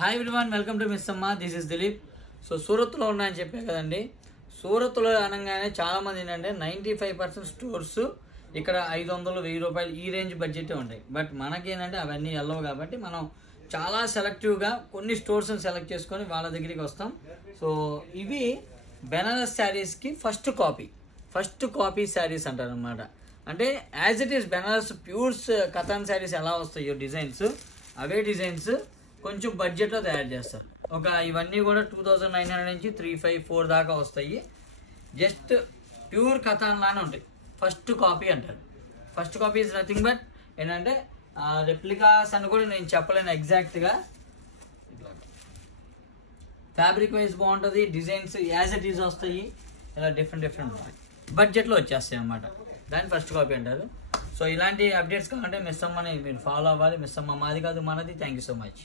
Hi everyone, welcome to miss Amma. This is Dilip. So సూరత్లో ఉన్నాయని చెప్పే కదండి. సూరత్లో అనగానే చాలామంది ఏంటంటే 95% స్టోర్స్ ఇక్కడ 500-1000 రూపాయలు ఈ రేంజ్ బడ్జెటే ఉంటాయి. బట్ మనకేంటంటే అవన్నీ వెళ్ళవు కాబట్టి మనం చాలా సెలెక్టివ్గా కొన్ని స్టోర్స్ని సెలెక్ట్ చేసుకొని వాళ్ళ దగ్గరికి వస్తాం. సో ఇవి బెనారస్ శారీస్కి ఫస్ట్ కాపీ శారీస్ అంటారు అనమాట. అంటే as it is Banaras pures katan saris ఎలా వస్తాయో డిజైన్స్, అవే డిజైన్స్ కొంచెం బడ్జెట్లో తయారు చేస్తారు. ఇవన్నీ కూడా 2900 నుంచి 354 దాకా వస్తాయి. జస్ట్ ప్యూర్ కథాన్ లానే ఉంటాయి. ఫస్ట్ కాపీ అంటారు. First copy is nothing but ఏంటంటే రెప్లికాస్ అని కూడా నేను చెప్పలేను ఎగ్జాక్ట్గా. ఫ్యాబ్రిక్ వైజ్ బాగుంటుంది, డిజైన్స్ యాజ్ ఇట్ ఈజ్ వస్తాయి, ఇలా డిఫరెంట్ ఉంటాయి, బడ్జెట్లో వచ్చేస్తాయి అన్నమాట. దాన్ని ఫస్ట్ కాపీ అంటారు. సో ఇలాంటి అప్డేట్స్ కావాలంటే మిస్ అమ్మని మీరు ఫాలో అవ్వాలి. మిస్ అమ్మ మాది కాదు మనది. Thank you so much.